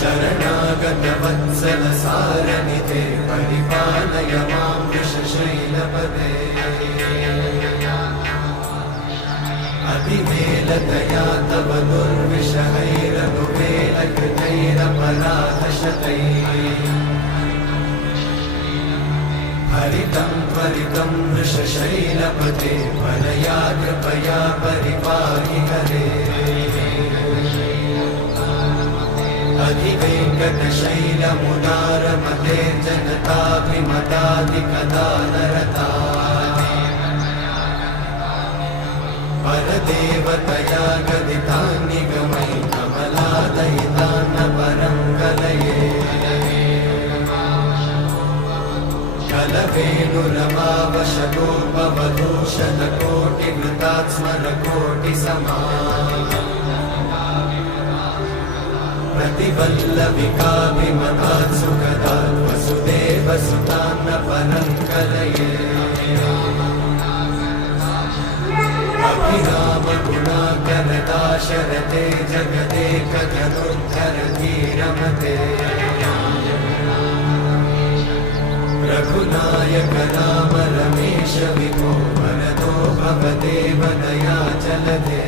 शरणागतवत्सल सारनिधे परिपालय मां वृषशैलपदे अतिवेलतया तव दुर्विषहैरनुवेलकृतैरपराधशतैः हरितं त्वरितं वृषशैलपदे परया कृपया परिपाहि हरे अधिवेङ्कटशैलमुदारमते जनताभिमताधिकदानरता परदेवतया गदितान्निगमै कमलादयितान्न परं कलये कलवेणुरवावशतोपवधूशतकोटिवृतात् स्मरकोटिसमा प्रतिवल्लविकाभिमतात् सुखदात् वसुदेवसुतान्न परं कलये अभिरामगुणाकरदाशरथे जगदेकधनुर्धरधीरमते रघुनायक राम रमेश विभो वरदो भवदेव दयाचलधे